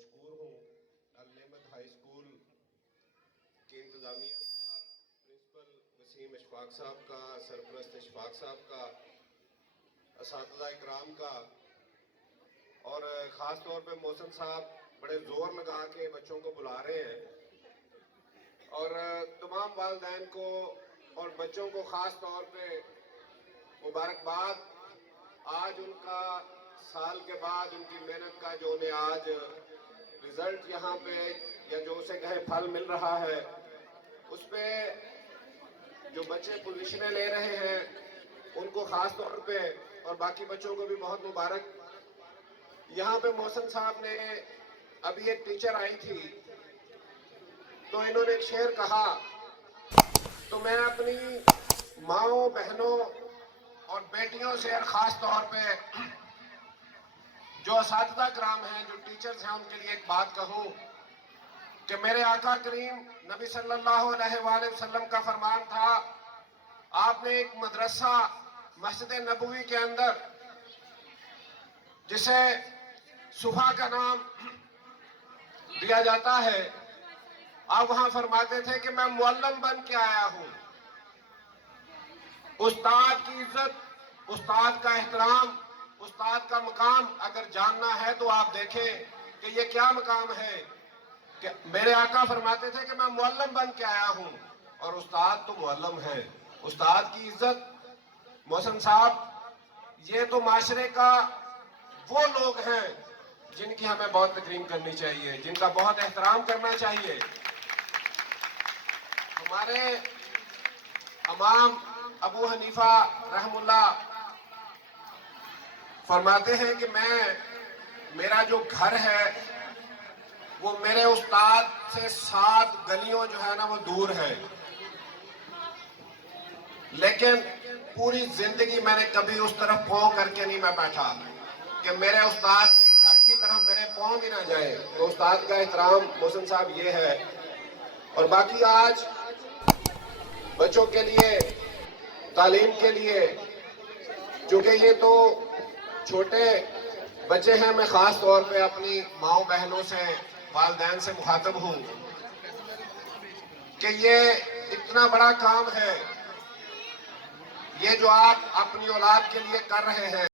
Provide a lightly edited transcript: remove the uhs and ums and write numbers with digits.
مشکور ہوں النعمت high school کی انتظامیہ کا، پرنسپل وسیم اشفاق صاحب کا، سرپرست اشفاق صاحب کا، اساتذہ اکرام کا، اور خاص طور پہ محسن صاحب بڑے زور لگا کے بچوں کو بلا رہے ہیں، اور تمام والدین کو اور بچوں کو خاص طور پہ مبارکباد۔ آج ان کا سال کے بعد ان کی محنت کا جو انہیں آج رزلٹ یہاں پہ یا جو اسے کہے پھل مل رہا ہے، اس پہ جو بچے پوزیشنیں لے رہے ہیں ان کو خاص طور پہ اور باقی بچوں کو بھی بہت مبارک۔ یہاں پہ محسن صاحب نے ابھی ایک ٹیچر آئی تھی تو انہوں نے ایک شعر کہا، تو میں اپنی ماؤں بہنوں اور بیٹیوں سے خاص طور پہ جو اساتذہ کرام ہیں، جو ٹیچرز ہیں، ان کے لیے ایک بات کہوں کہ میرے آقا کریم نبی صلی اللہ علیہ وآلہ وسلم کا فرمان تھا، آپ نے ایک مدرسہ مسجد نبوی کے اندر جسے صفا کا نام دیا جاتا ہے، آپ وہاں فرماتے تھے کہ میں معلم بن کے آیا ہوں۔ استاد کی عزت، استاد کا احترام، استاد کا مقام اگر جاننا ہے تو آپ دیکھیں کہ یہ کیا مقام ہے، کہ میرے آقا فرماتے تھے کہ میں معلم بن کے آیا ہوں، اور استاد تو معلم ہے۔ استاد کی عزت، محسن صاحب، یہ تو معاشرے کا وہ لوگ ہیں جن کی ہمیں بہت تکریم کرنی چاہیے، جن کا بہت احترام کرنا چاہیے۔ ہمارے امام ابو حنیفہ رحم اللہ فرماتے ہیں کہ میرا جو گھر ہے وہ میرے استاد سے 7 گلیوں جو ہے نا وہ دور ہے، لیکن پوری زندگی میں نے کبھی اس طرف پاؤں کر کے نہیں میں بیٹھا کہ میرے استاد کے گھر کی طرف میرے پاؤں بھی نہ جائیں۔ تو استاد کا احترام محسن صاحب یہ ہے۔ اور باقی آج بچوں کے لیے، تعلیم کے لیے، چونکہ یہ تو چھوٹے بچے ہیں، میں خاص طور پہ اپنی ماؤں بہنوں سے، والدین سے مخاطب ہوں کہ یہ اتنا بڑا کام ہے، یہ جو آپ اپنی اولاد کے لیے کر رہے ہیں۔